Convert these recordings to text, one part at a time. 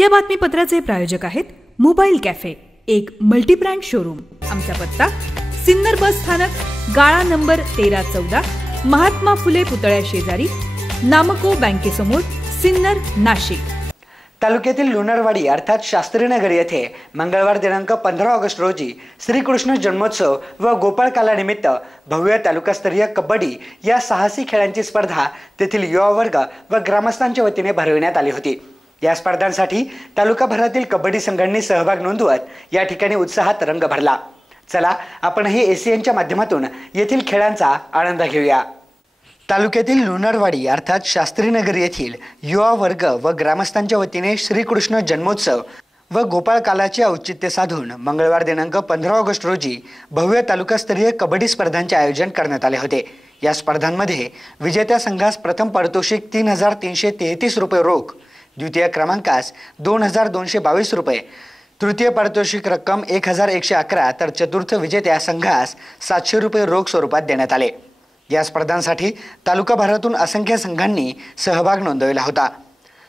या बातमीपत्राचे प्रायोजक आहेत मोबाईल कॅफे एक मल्टीब्रँड शोरूम. आमचा पत्ता सिन्नर बस स्थानक गाळा नंबर तेरा चौदा महात्मा फुले पुतळ्या शेजारी नामको बँकेसमोर सिन्नर नाशिक. तालुक्यातील लोणारवाडी अर्थात शास्त्रीनगर येथे मंगळवार दिनांक पंधरा ऑगस्ट रोजी श्रीकृष्ण जन्मोत्सव व गोपाळकालानिमित्त निमित्त भव्य तालुकास्तरीय कबड्डी या साहसी खेळांची स्पर्धा तेथील युवा वर्ग व ग्रामस्थांच्या वतीने भरविण्यात आली होती. या स्पर्धांसाठी तालुकाभरातील कबड्डी संघांनी सहभाग नोंदवत या ठिकाणी उत्साहात रंग भरला. चला आपणही एसीएनच्या माध्यमातून येथील खेळांचा आनंद घेऊया. तालुक्यातील लोणारवाडी अर्थात शास्त्रीनगर येथील युवा वर्ग व ग्रामस्थांच्या वतीने श्रीकृष्ण जन्मोत्सव व गोपाळ कालाचे औचित्य साधून मंगळवार दिनांक पंधरा ऑगस्ट रोजी भव्य तालुकास्तरीय कबड्डी स्पर्धांचे आयोजन करण्यात आले होते. या स्पर्धांमध्ये विजेत्या संघास प्रथम पारितोषिक तीन हजार तीनशे तेहतीस रुपये रोख द्वितीय क्रमांकास दोन हजार दोनशे बावीस रुपये. तृतीय पारितोषिक रक्कम एक हजार एकशे अकरा तर चतुर्थ विजेत्या संघास सातशे रुपये रोख स्वरूपात देण्यात आले. या स्पर्धांसाठी तालुकाभरातून असंख्य संघांनी सहभाग नोंदविला होता.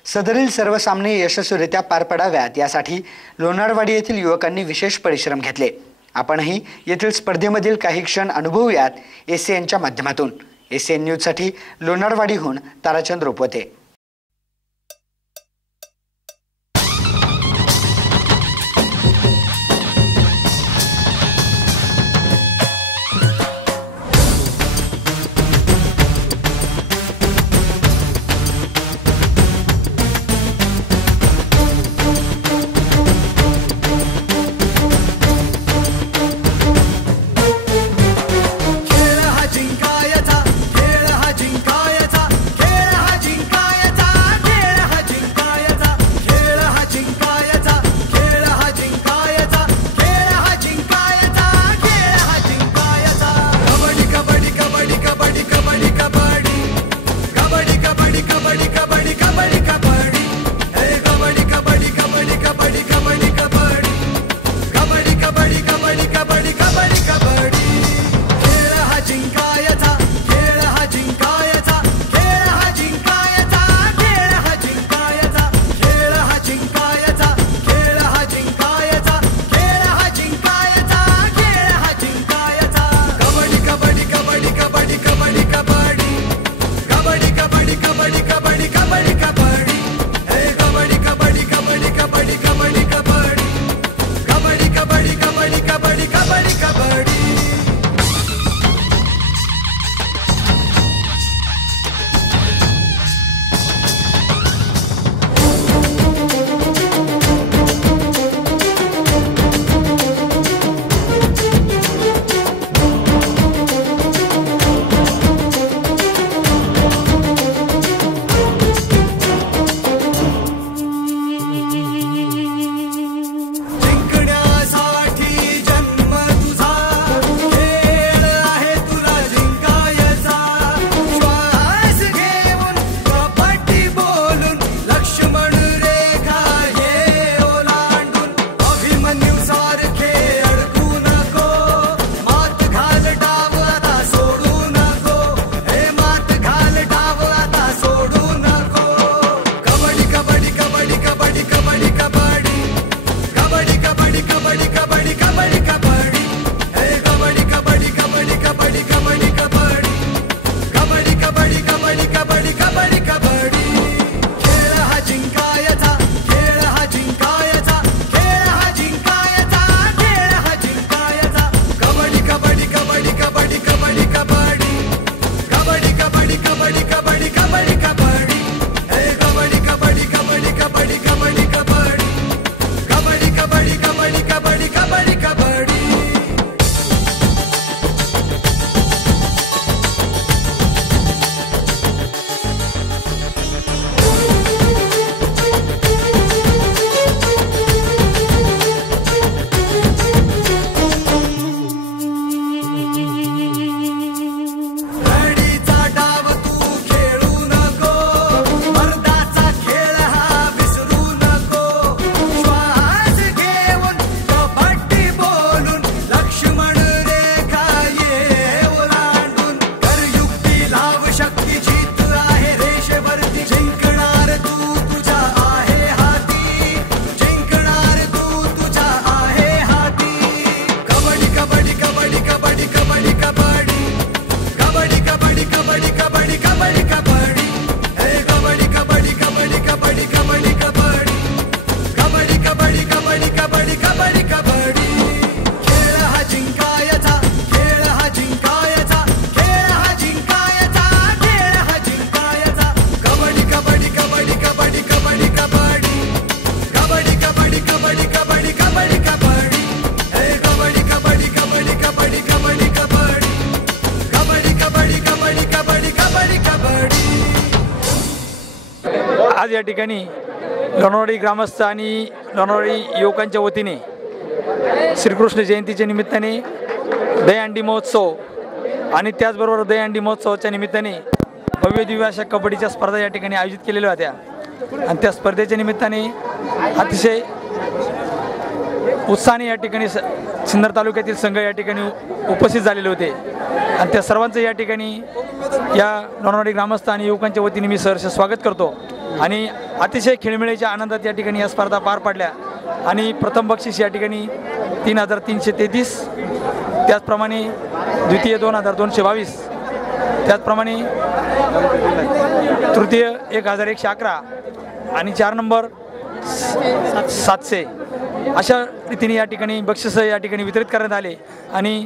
सदरील सर्व सामने यशस्वीरित्या पार पडाव्यात यासाठी लोणारवाडी येथील युवकांनी विशेष परिश्रम घेतले. आपणही येथील स्पर्धेमधील काही क्षण अनुभवूयात एसीएनच्या माध्यमातून. एसीएन न्यूजसाठी लोणारवाडीहून ताराचंद रोपवते. आज या ठिकाणी लोणावळी ग्रामस्थ आणि लोणावळी युवकांच्या वतीने श्रीकृष्ण जयंतीच्या निमित्ताने दहीहंडी महोत्सव आणि त्याचबरोबर दहीहंडी महोत्सवाच्या निमित्ताने भव्य दिव्य अशा कबड्डीच्या स्पर्धा या ठिकाणी आयोजित केलेल्या होत्या. आणि त्या स्पर्धेच्या निमित्ताने अतिशय उत्साहाने या ठिकाणी स सिन्नर तालुक्यातील संघ या ठिकाणी उपस्थित झालेले होते. आणि त्या सर्वांचं या ठिकाणी या लोणावळी ग्रामस्थ आणि युवकांच्या वतीने मी सहर्ष स्वागत करतो. आणि अतिशय खेळमेळीच्या आनंदात या ठिकाणी या स्पर्धा पार पडल्या. आणि प्रथम बक्षीस या ठिकाणी तीन हजार तीनशे तेहतीस त्याचप्रमाणे द्वितीय दोन हजार दोनशे बावीस त्याचप्रमाणे तृतीय एक हजार एकशे अकरा आणि चार नंबर सातशे. अशा रीतीने या ठिकाणी बक्षिसं या ठिकाणी वितरित करण्यात आले. आणि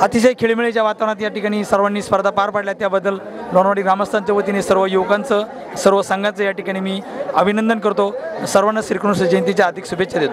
अतिशय खेळमेळीच्या वातावरणात या ठिकाणी सर्वांनी स्पर्धा पार पाडल्या. त्याबद्दल लोणवाडी ग्रामस्थांच्या वतीने सर्व युवकांचं सर्व संघाचं या ठिकाणी मी अभिनंदन करतो. सर्वांना श्रीकृष्ण जयंतीच्या अधिक शुभेच्छा देतो.